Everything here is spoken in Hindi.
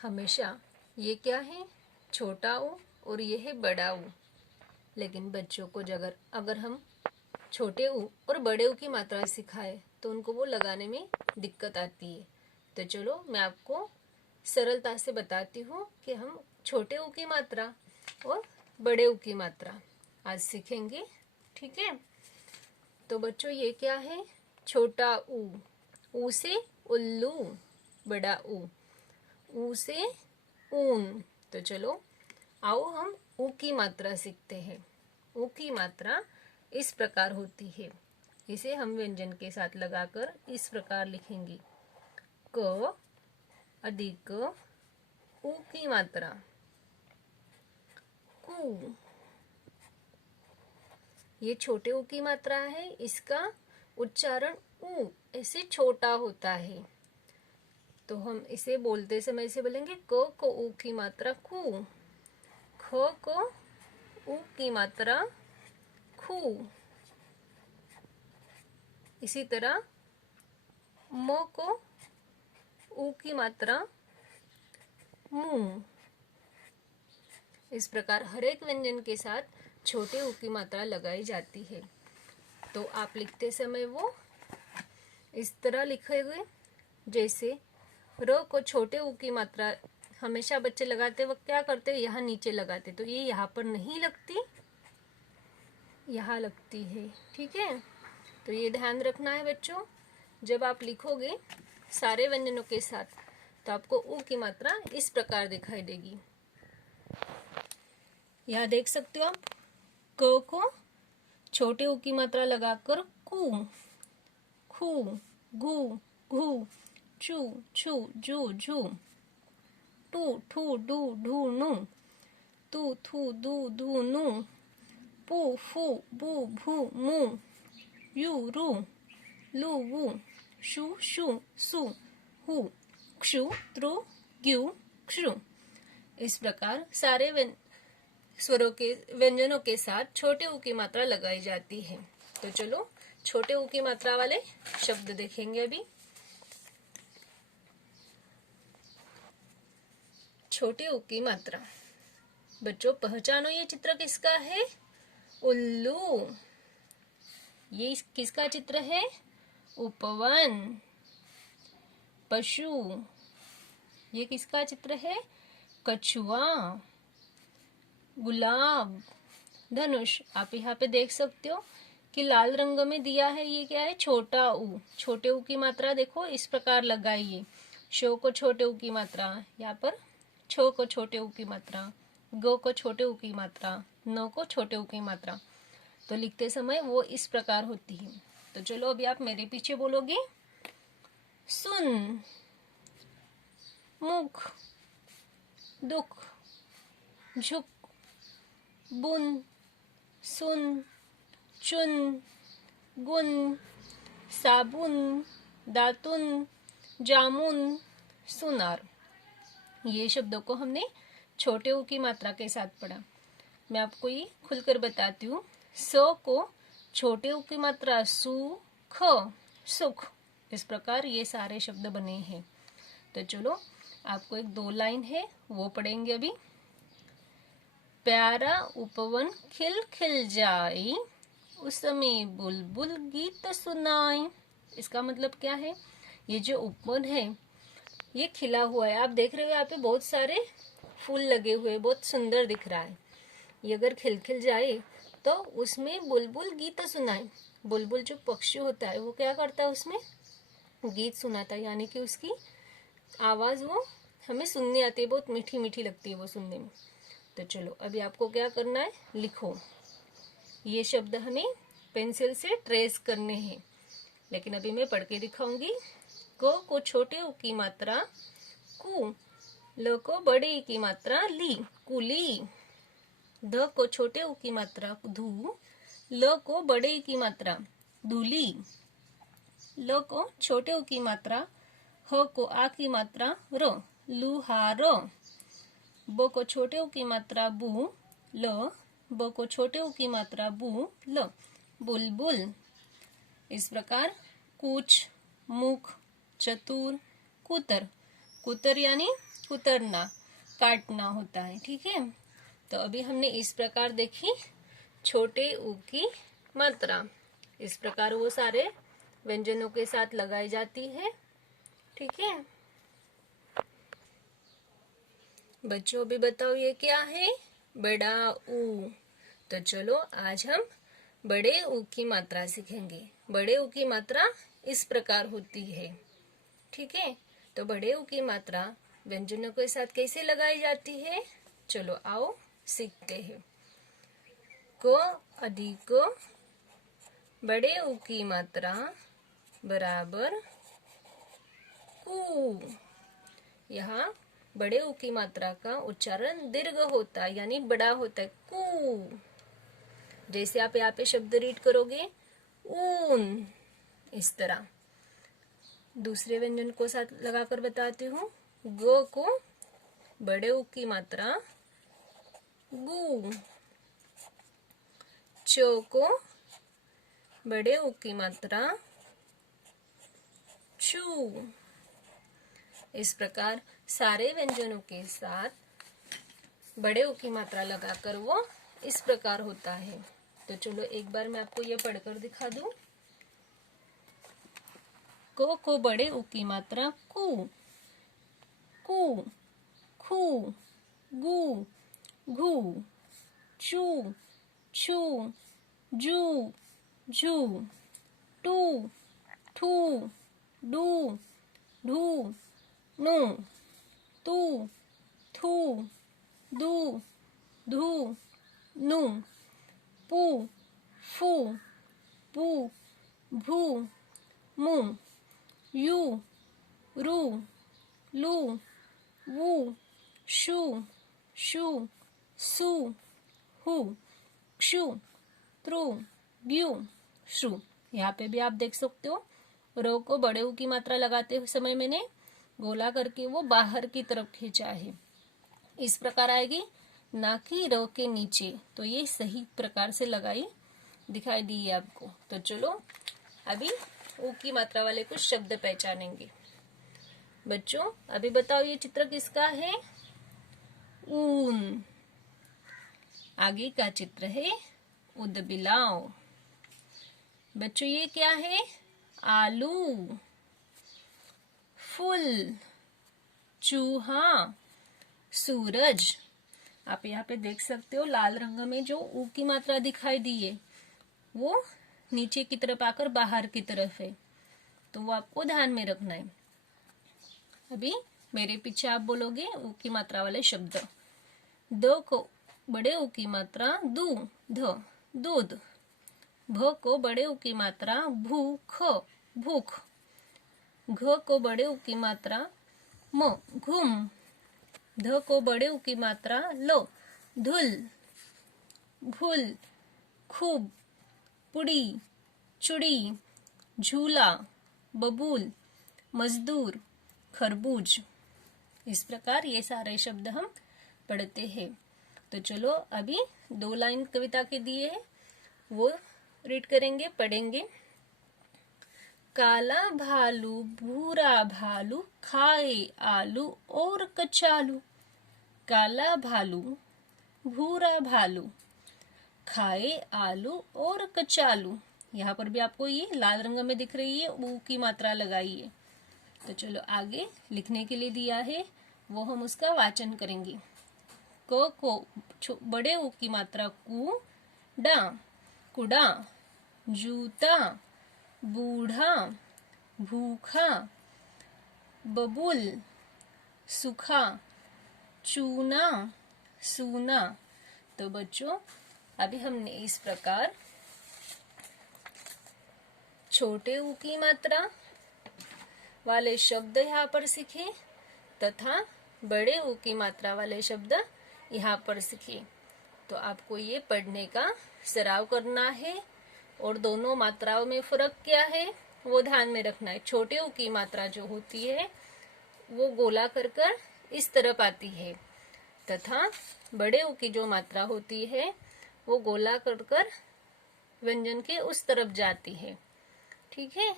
हमेशा ये क्या है, छोटा ऊ और ये है बड़ा ऊ। लेकिन बच्चों को अगर हम छोटे ऊ और बड़े ऊ की मात्रा सिखाए तो उनको वो लगाने में दिक्कत आती है। तो चलो मैं आपको सरलता से बताती हूँ कि हम छोटे ऊ की मात्रा और बड़े ऊ की मात्रा आज सीखेंगे। ठीक है, तो बच्चों ये क्या है, छोटा ऊ से उल्लू, बड़ा ऊ से ऊन। तो चलो आओ हम ऊ की मात्रा सीखते हैं। ऊ की मात्रा इस प्रकार होती है, इसे हम व्यंजन के साथ लगाकर इस प्रकार लिखेंगे। क अधिक ऊ की मात्रा कु। ये छोटे ऊ की मात्रा है, इसका उच्चारण ऊ ऐसे छोटा होता है। तो हम इसे बोलते समय इसे बोलेंगे क को ऊ की मात्रा कु, ख को ऊ की मात्रा खू। इसी तरह म को ऊ की मात्रा मु। इस प्रकार हर एक व्यंजन के साथ छोटे ऊ की मात्रा लगाई जाती है। तो आप लिखते समय वो इस तरह लिखेंगे, जैसे र को छोटे ऊ की मात्रा हमेशा बच्चे लगाते वक्त क्या करते हैं, यहाँ नीचे लगाते, तो ये यहाँ पर नहीं लगती, यहाँ लगती है। ठीक है, तो ये ध्यान रखना है बच्चों। जब आप लिखोगे सारे व्यंजनों के साथ तो आपको ऊ की मात्रा इस प्रकार दिखाई देगी। यहाँ देख सकते हो आप, क को छोटे ऊ की मात्रा लगाकर कु, खू, घू, घू, चू, छू, जू, झू, टू, ठू, डू, ढू, नु, तू, थू, दू, धू, नु, पू, फू, बू, भू, मु, यू, रू, लू, वू, शू, शू, सू, हू, क्षु, त्रु, ग्यू, क्षु। इस प्रकार सारे स्वरों के व्यंजनों के साथ छोटे ऊ की मात्रा लगाई जाती है। तो चलो छोटे ऊ की मात्रा वाले शब्द देखेंगे अभी। छोटे ऊ की मात्रा, बच्चों पहचानो ये चित्र किसका है, उल्लू। ये किसका चित्र है, उपवन। पशु, ये किसका चित्र है, कछुआ। गुलाब। धनुष, आप यहाँ पे देख सकते हो कि लाल रंग में दिया है, ये क्या है, छोटा ऊ। छोटे ऊ की मात्रा देखो इस प्रकार लगाइए, शो को छोटे ऊ की मात्रा, यहाँ पर छो को छोटे ऊ की मात्रा, गो को छोटे ऊ की मात्रा, नो को छोटे ऊ की मात्रा। तो लिखते समय वो इस प्रकार होती है। तो चलो अभी आप मेरे पीछे बोलोगे, सुन, मुख, दुख, झुक, बुन, सुन, चुन, गुन, साबुन, दातुन, जामुन, सुनार। ये शब्दों को हमने छोटे ऊ की मात्रा के साथ पढ़ा। मैं आपको ये खुलकर बताती हूँ। स को छोटे ऊ की मात्रा सु, ख, सुख। इस प्रकार ये सारे शब्द बने हैं। तो चलो आपको एक दो लाइन है वो पढ़ेंगे अभी। प्यारा उपवन खिल खिल जाए, उसमें बुलबुल गीत सुनाए। इसका मतलब क्या है, ये जो उपवन है ये खिला हुआ है, आप देख रहे हो यहाँ पे बहुत सारे फूल लगे हुए, बहुत सुंदर दिख रहा है। ये अगर खिल खिल जाए तो उसमें बुलबुल गीत सुनाए। बुलबुल जो पक्षी होता है वो क्या करता है, उसमें गीत सुनाता है, यानी कि उसकी आवाज वो हमें सुनने आती है, बहुत मीठी मीठी लगती है वो सुनने में। तो चलो अभी आपको क्या करना है, लिखो। ये शब्द हमें पेंसिल से ट्रेस करने हैं, लेकिन अभी मैं पढ़ के दिखाऊंगी। क को छोटे ऊ की मात्रा कु, ल को बड़े ई की मात्रा ली, कुली। ध को छोटे ऊ की मात्रा धू, ल को बड़े ई की मात्रा धूली। ल को छोटे ऊ की मात्रा, ह को आ की मात्रा र, लुहार। ब को छोटे ऊ की मात्रा बू, ल, ब को छोटे ऊ की मात्रा बू, ल, बुलबुल। इस प्रकार कूच, मुख, चतुर, कुतर, कुतर यानी कुतरना, काटना होता है। ठीक है, तो अभी हमने इस प्रकार देखी छोटे ऊ की मात्रा। इस प्रकार वो सारे व्यंजनों के साथ लगाई जाती है। ठीक है बच्चों, भी बताओ ये क्या है? बड़ा ऊ। तो चलो आज हम बड़े ऊ की मात्रा सीखेंगे। बड़े ऊ की मात्रा इस प्रकार होती है। ठीक है, तो बड़े ऊ की मात्रा व्यंजनों के साथ कैसे लगाई जाती है, चलो आओ सीखते हैं। को अधिक बड़े ऊ की मात्रा बराबर कु। यहाँ बड़े ऊ की मात्रा का उच्चारण दीर्घ होता है यानी बड़ा होता है, कु। जैसे आप यहाँ पे शब्द रीड करोगे ऊन, इस तरह। दूसरे व्यंजन को साथ लगाकर बताती हूँ। ग को बड़े ऊ की मात्रा गु। च को बड़े ऊ की मात्रा चू। इस प्रकार सारे व्यंजनों के साथ बड़े ऊ की मात्रा लगाकर वो इस प्रकार होता है। तो चलो एक बार मैं आपको ये पढ़कर दिखा दूं। को बड़े ऊ की मात्रा कु, कु, खु, गु, घु, चू, छू, जू, झू, टू, ठू, डू, ढू, नु, तू, थू, दू, धू, नु, पू, फू, पू, भू, मु, यू, रू, लू, वू, शू, शू, सू, हु, क्षु, त्रु, ग्यू, श्रु। यहाँ पे भी आप देख सकते हो रो को बड़े ऊ की मात्रा लगाते समय मैंने गोला करके वो बाहर की तरफ खींचा है। इस प्रकार आएगी, ना कि रो के नीचे। तो ये सही प्रकार से लगाई दिखाई दी है आपको। तो चलो अभी ऊ की मात्रा वाले कुछ शब्द पहचानेंगे। बच्चों अभी बताओ ये चित्र किसका है? ऊन। आगे का चित्र है उदबिलाव। बच्चों ये क्या है? आलू। फूल, चूहा, सूरज। आप यहाँ पे देख सकते हो लाल रंग में जो ऊ की मात्रा दिखाई दी है वो नीचे की तरफ आकर बाहर की तरफ है, तो वो आपको ध्यान में रखना है। अभी मेरे पीछे आप बोलोगे ऊ की मात्रा वाले शब्द। द को बड़े ऊ की मात्रा दू, ध, दूध। भ को बड़े ऊ की मात्रा भूख, भूख। घ को बड़े ऊ की मात्रा म, घुम। ध को बड़े ऊ की मात्रा लो, धुल, घुल, खूब, पुड़ी, चुड़ी, झूला, बबूल, मजदूर, खरबूज। इस प्रकार ये सारे शब्द हम पढ़ते हैं। तो चलो अभी 2 लाइन कविता के दिए हैं वो रीड करेंगे, पढ़ेंगे। काला भालू भूरा भालू खाए आलू और कचालू। काला भालू भूरा भालू खाए आलू और कचालू। यहाँ पर भी आपको ये लाल रंग में दिख रही है, ऊ की मात्रा लगाई है। तो चलो आगे लिखने के लिए दिया है वो हम उसका वाचन करेंगे। क को बड़े ऊ की मात्रा कु, डा, कुड़ा, जूता, बूढ़ा, भूखा, बबुल, सूखा, चूना, सूना। तो बच्चों अभी हमने इस प्रकार छोटे ऊ की मात्रा वाले शब्द यहाँ पर सीखे तथा बड़े ऊ की मात्रा वाले शब्द यहाँ पर सीखे। तो आपको ये पढ़ने का सराव करना है और दोनों मात्राओं में फर्क क्या है वो ध्यान में रखना है। छोटे ऊ की मात्रा जो होती है वो गोला कर इस तरफ आती है तथा बड़े ऊ की जो मात्रा होती है वो गोला कर व्यंजन के उस तरफ जाती है। ठीक है।